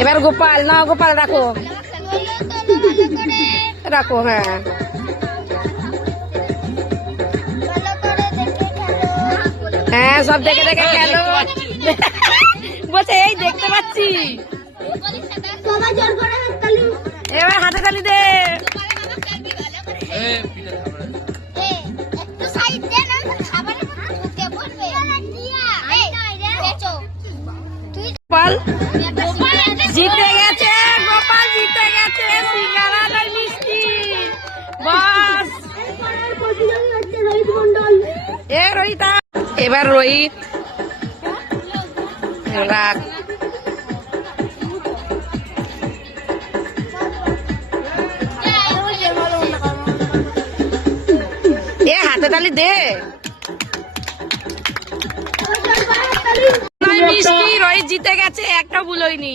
এবার গোপাল, না গোপাল রাখো রাখো। হ্যাঁ হ্যাঁ, সব দেখে দেখে খেলো। বলছে এই দেখতে পাচ্ছি। এবার হাতে তালি দে। গোপাল জিতে গেছে, গোপাল জিতে গেছে সিঙ্গারা আর মিষ্টি। বাস এ রোহিতা, এবার রোহিত রাখ। এ হাতে তালি দে। মিষ্টি রোহিত জিতে গেছে, একটা ভুল হয়নি।